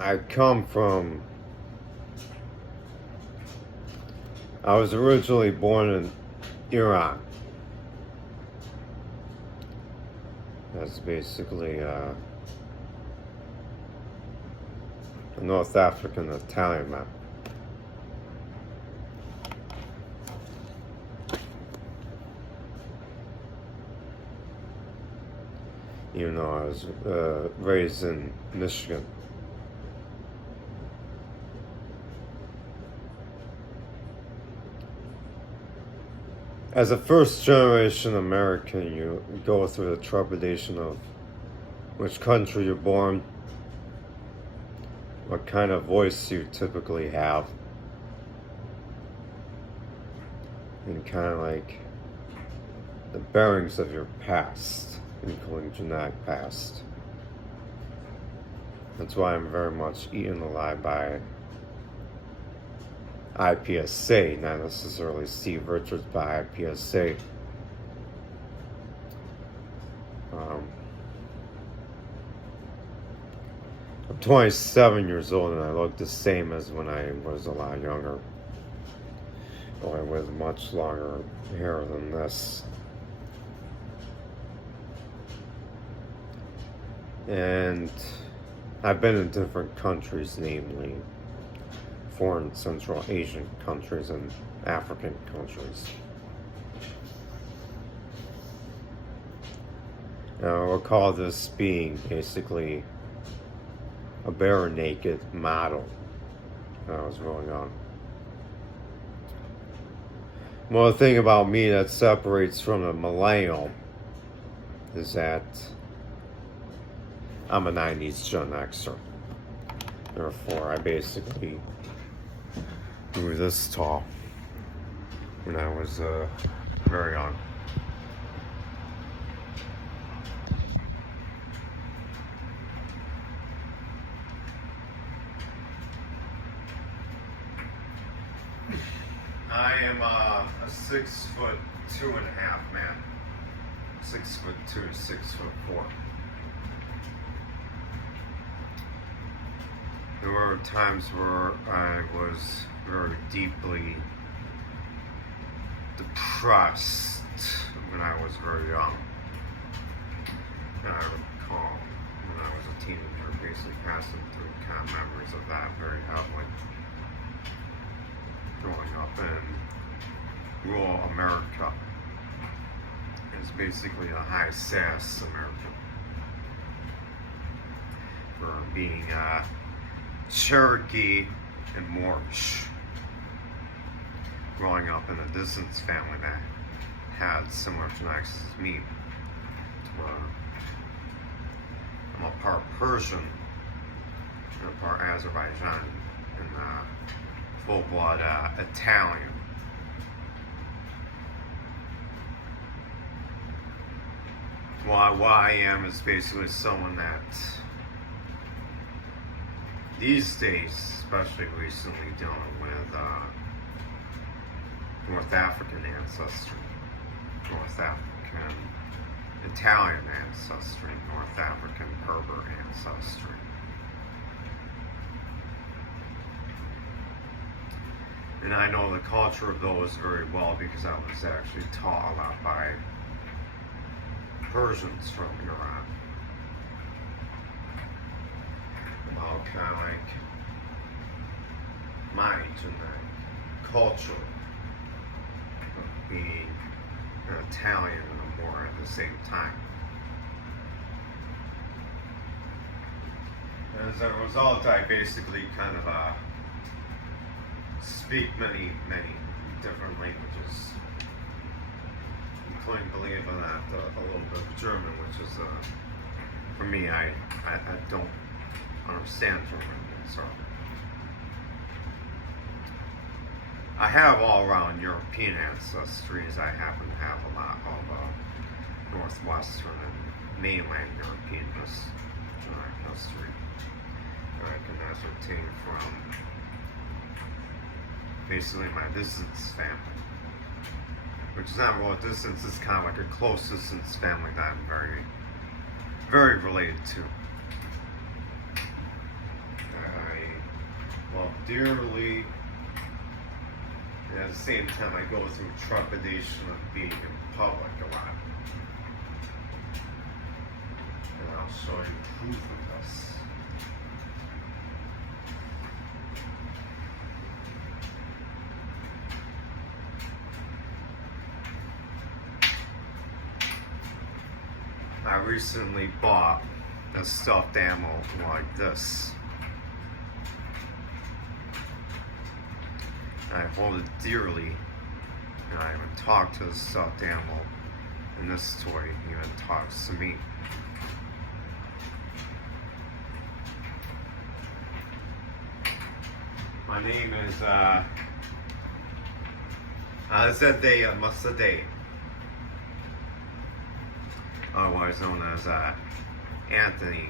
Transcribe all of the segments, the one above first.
I come from. I was originally born in Iran. That's basically a North African Italian man. Even though I was raised in Michigan. As a first generation American, you go through the trepidation of which country you're born, what kind of voice you typically have, and kind of like the bearings of your past, including genetic past. That's why I'm very much eaten alive by IPSA, not necessarily Steve Richards, but IPSA. I'm 27 years old and I look the same as when I was a lot younger, only with much longer hair than this. And I've been in different countries, namely foreign Central Asian countries and African countries. Now, we'll call this being basically a bare naked model when I was really young. Well, the thing about me that separates from a millennial is that I'm a 90s Gen Xer. Therefore, I basically grew this tall when I was very young. I am a 6'2.5" man. 6'2", 6'4". There were times where I was very deeply depressed when I was very young. And I recall when I was a teenager basically passing through kind of memories of that very heavily. Growing up in rural America. It's basically a high SAS America. For being Cherokee and Moorish. Growing up in a distance family that had similar genetics as me. I'm a part Persian and a part Azerbaijani and full-blood Italian. What I am is basically someone that these days, especially recently, dealing with North African ancestry, North African Italian ancestry, North African Berber ancestry. And I know the culture of those very well because I was actually taught a lot by Persians from Iran. About kind of like my genetic culture of being an Italian and a Moor at the same time. And as a result, I basically kind of speak many different languages, including, believe it or not, a little bit of German, which is, for me, I don't understand German, so. I have all-around European ancestries. I happen to have a lot of Northwestern and mainland European genetic history that I can ascertain from basically my distance family, which is not real distance, it's kind of like a close distance family that I'm very, very related to. love dearly. And at the same time, I go through trepidation of being in public a lot. And I'll show you proof of this. I recently bought a stuffed animal like this. I hold it dearly, and I even talk to the stuffed animal, and this toy even talks to me. My name is Azadeh Masadeh, otherwise known as Anthony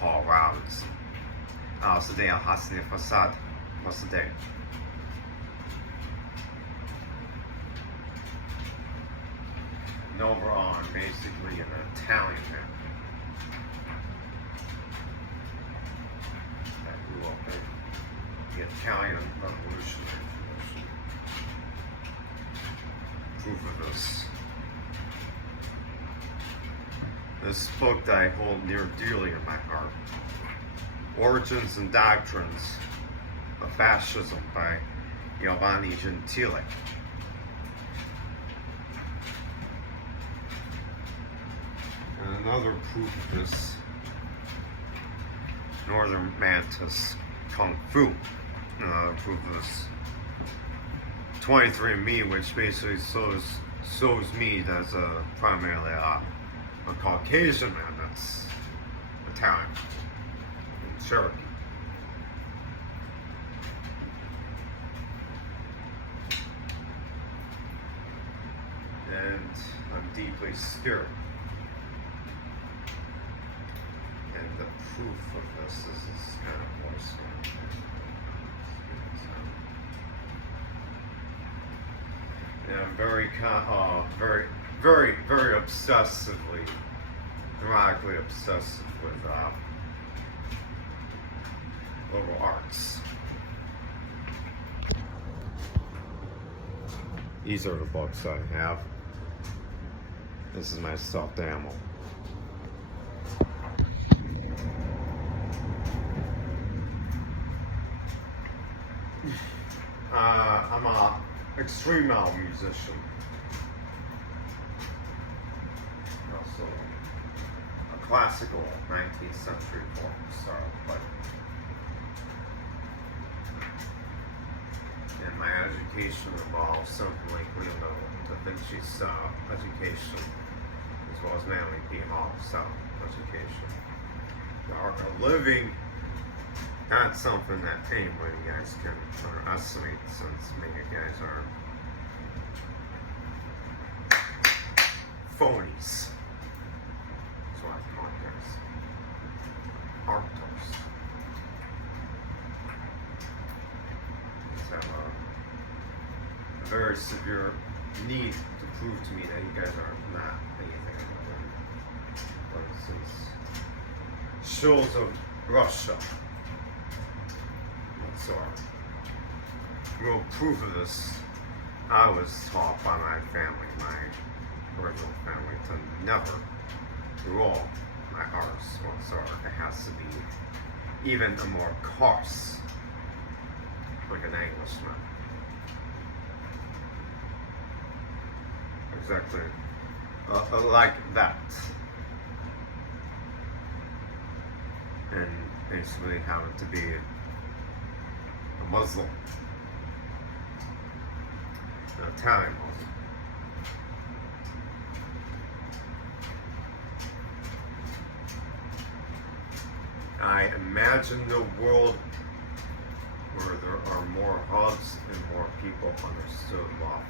Paul Robinson. Azadeh Hassan Fasad Masadeh. And overall, I'm basically an Italian man. I grew up in the Italian Revolutionary tradition. Proof of this. This book that I hold near dearly in my heart, Origins and Doctrines of Fascism by Giovanni Gentile. And another proof of this, Northern Mantis Kung Fu. Another proof of this, 23andMe, which basically shows me as primarily a Caucasian man that's Italian and Cherokee. And I'm deeply scared. And the proof of this is kind of moist. And I'm very obsessively, dramatically obsessive with liberal arts. These are the books I have. This is my stuffed animal. I'm a extreme metal musician. Also a classical 19th century folk style player. And my education involves simply Leonardo da Vinci's education, as well as Manly P. Hall's education. The art of living, not something that anybody you guys can underestimate, since many guys are phonies. That's what I call it, guys. Arctos. Have a very severe need to prove to me that you guys are not anything other than, for instance, shores of Russia. So, real proof of this, I was taught by my family, my original family, to never, through all my arts whatsoever, it has to be even a more coarse, like an Englishman. Exactly. Like that. And basically having to be a Muslim. An Italian Muslim. I imagine the world where there are more hubs and more people understood law.